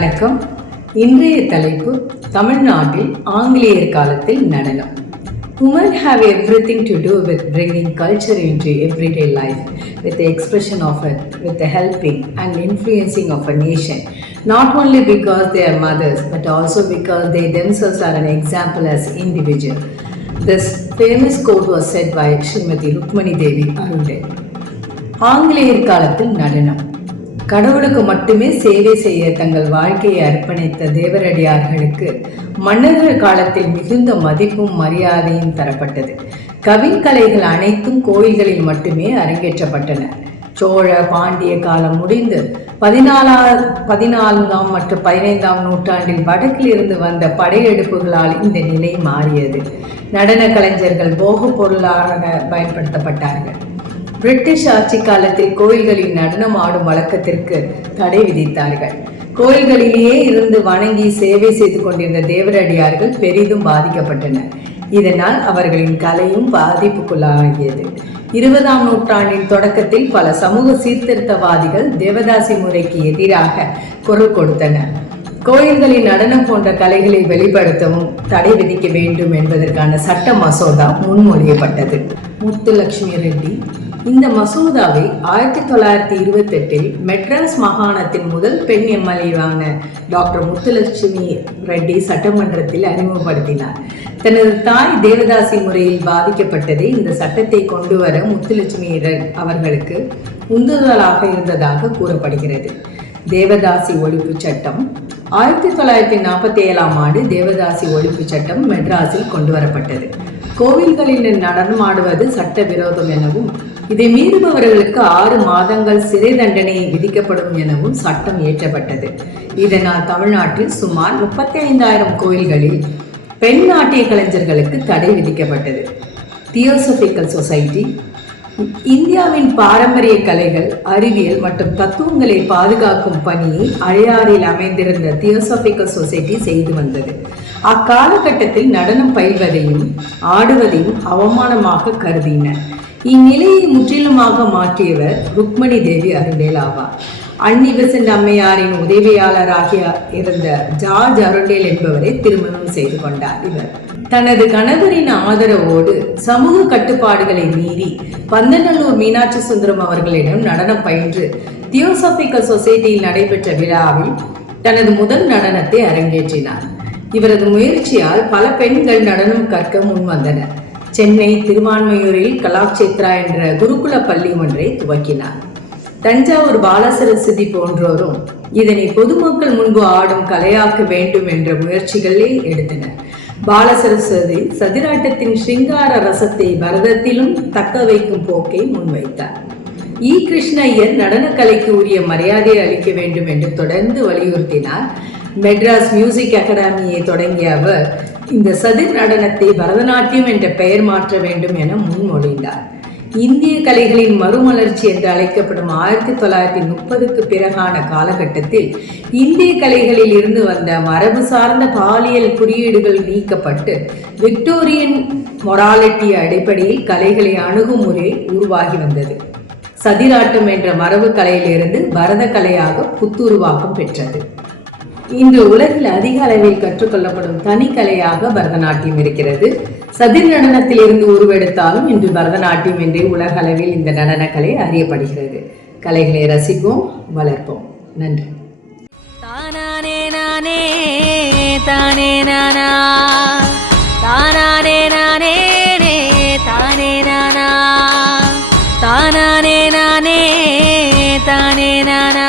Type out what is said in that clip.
வணக்கம். இன்றைய தலைப்பு தமிழ்நாட்டில் ஆங்கிலேயர் காலத்தில் நடனம். Women have everything to do with bringing culture into everyday life, with the expression of it, with the helping and influencing of a nation, not only because they are mothers, but also because they themselves are an example as individuals. This famous quote was said by Srimati Rukmani Devi Arundel. ஆங்கிலேயர் காலத்தில் நடனம். கடவுளுக்கு மட்டுமே சேவை செய்ய தங்கள் வாழ்க்கையை அர்ப்பணித்த தேவரடியார்களுக்கு மன்னர்கள் காலத்தில் மிகுந்த மதிப்பும் மரியாதையும் தரப்பட்டது. கவின்கலைகள் அனைத்தும் கோயில்களில் மட்டுமே அரங்கேற்றப்பட்டன. சோழ பாண்டிய காலம் முடிந்து 14ஆம் மற்றும் 15ஆம் நூற்றாண்டில் வடக்கில் இருந்து வந்த படையெடுப்புகளால் இந்த நிலை மாறியது. நடன கலைஞர்கள் போக பொருளாக பயன்படுத்தப்பட்டார்கள். பிரிட்டிஷ் ஆட்சி காலத்தில் கோயில்களில் நடனம் ஆடும் வழக்கத்திற்கு தடை விதித்தார்கள். கோயில்களிலேயே இருந்து வணங்கி சேவை செய்து கொண்டிருந்த தேவரடியார்கள் பெரிதும் பாதிக்கப்பட்டனர். இதனால் அவர்களின் கலையும் பாதிப்புக்குள்ளாகியது. 20ஆம் நூற்றாண்டின் தொடக்கத்தில் பல சமூக சீர்திருத்தவாதிகள் தேவதாசி முறைக்கு எதிராக குரல் கொடுத்தனர். கோயில்களில் நடனம் போன்ற கலைகளை வெளிப்படுத்தவும் தடை விதிக்க வேண்டும் என்பதற்கான சட்ட மசோதா முன்மொழியப்பட்டது. முத்துலட்சுமி ரெட்டி இந்த மசோதாவை 1928இல் மெட்ராஸ் மாகாணத்தின் முதல் பெண் எம்எல்ஏவான டாக்டர் முத்துலட்சுமி ரெட்டி சட்டமன்றத்தில் அறிமுகப்படுத்தினார். தனது தாய் தேவதாசி முறையில் பாதிக்கப்பட்டதை இந்த சட்டத்தை கொண்டு வர முத்துலட்சுமி அவர்களுக்கு உந்துதலாக இருந்ததாக கூறப்படுகிறது. தேவதாசி ஒழிப்பு சட்டம் 1947ஆம் ஆண்டு தேவதாசி ஒழிப்பு சட்டம் மெட்ராஸில் கொண்டு வரப்பட்டது. கோவில்களில் நடனம் ஆடுவது சட்ட விரோதம் எனவும் இதை மீறுபவர்களுக்கு 6 மாதங்கள் சிறை தண்டனை விதிக்கப்படும் எனவும் சட்டம் இயற்றப்பட்டது. இதனால் தமிழ்நாட்டில் சுமார் 35,000 கோயில்களில் பெண் நாட்டிய கலைஞர்களுக்கு தடை விதிக்கப்பட்டது. தியோசபிக்கல் சொசைட்டி இந்தியாவின் பாரம்பரிய கலைகள், அறிவியல் மற்றும் தத்துவங்களை பாதுகாக்கும் பணியை அடையாறில் அமைந்திருந்த தியோசபிக்கல் சொசைட்டி செய்து வந்தது. அக்காலகட்டத்தில் நடனம் பயில்வதையும் ஆடுவதையும் அவமானமாக கருதினர். இந்நிலையை முற்றிலுமாக மாற்றியவர் ருக்மணி தேவி அருண்டேல் ஆவார். அன்னி பெசன்ட் அம்மையாரின் உதவியாளராக இருந்த ஜார்ஜ் அருண்டேல் என்பவரை திருமணம் செய்து கொண்டார். இவர் தனது கணவரின் ஆதரவோடு சமூக கட்டுப்பாடுகளை மீறி பந்தநல்லூர் மீனாட்சி சுந்தரம் அவர்களிடம் நடனம் பயின்று தியோசபிக்கல் சொசைட்டியில் நடைபெற்ற விழாவில் தனது முதல் நடனத்தை அரங்கேற்றினார். இவரது முயற்சியால் பல பெண்கள் நடனம் கற்க முன்வந்தனர். சென்னை திருவான்மையூரில் கலாக்ஷேத்ரா என்ற குருகுல பள்ளி ஒன்றை துவக்கினார். தஞ்சாவூர் பாலசரஸ்வதி போன்றோரும் இதனை பொதுமக்கள் முன்பு ஆடும் கலையாக்க வேண்டும் என்ற முயற்சிகளே எடுத்தனர். பாலசரஸ்வதி சதிராட்டத்தின் ஸ்ருங்கார ரசத்தை பரதத்திலும் தக்க வைக்கும் போக்கை முன்வைத்தார். ஈ. கிருஷ்ண ஐயர் நடனக்கலைக்கு உரிய மரியாதை அளிக்க வேண்டும் என்று தொடர்ந்து வலியுறுத்தினார். மெட்ராஸ் மியூசிக் அகாடமியை தொடங்கிய அவர் இந்த சதிர் நடனத்தை பரதநாட்டியம் என்ற பெயர் மாற்ற வேண்டும் என முன்மொழிந்தார். இந்திய கலைகளின் மறுமலர்ச்சி என்று அழைக்கப்படும் 1930க்கு பிறகான காலகட்டத்தில் இந்திய கலைகளில் இருந்து வந்த மரபு சார்ந்த பாலியல் குறியீடுகள் நீக்கப்பட்டு விக்டோரியன் மொராலிட்டி அடிப்படையில் கலைகளை அணுகுமுறை உருவாகி வந்தது. சதிராட்டம் என்ற மரபு கலையிலிருந்து பரத கலையாக புத்துருவாக்கம் பெற்றது. இன்று உலகில் அதிக அளவில் கற்றுக்கொள்ளப்படும் தனி கலையாக பரதநாட்டியம் இருக்கிறது. சதிர் நடனத்தில் இருந்து உருவெடுத்தாலும் இன்று பரதநாட்டியம் என்றே உலக அளவில் இந்த நடன கலை அறியப்படுகிறது. கலைகளை ரசிப்போம், வளர்ப்போம். நன்றி. தானானே நானே தானே நானா தானானே நானே தானே நானா தானானே நானே தானே நானா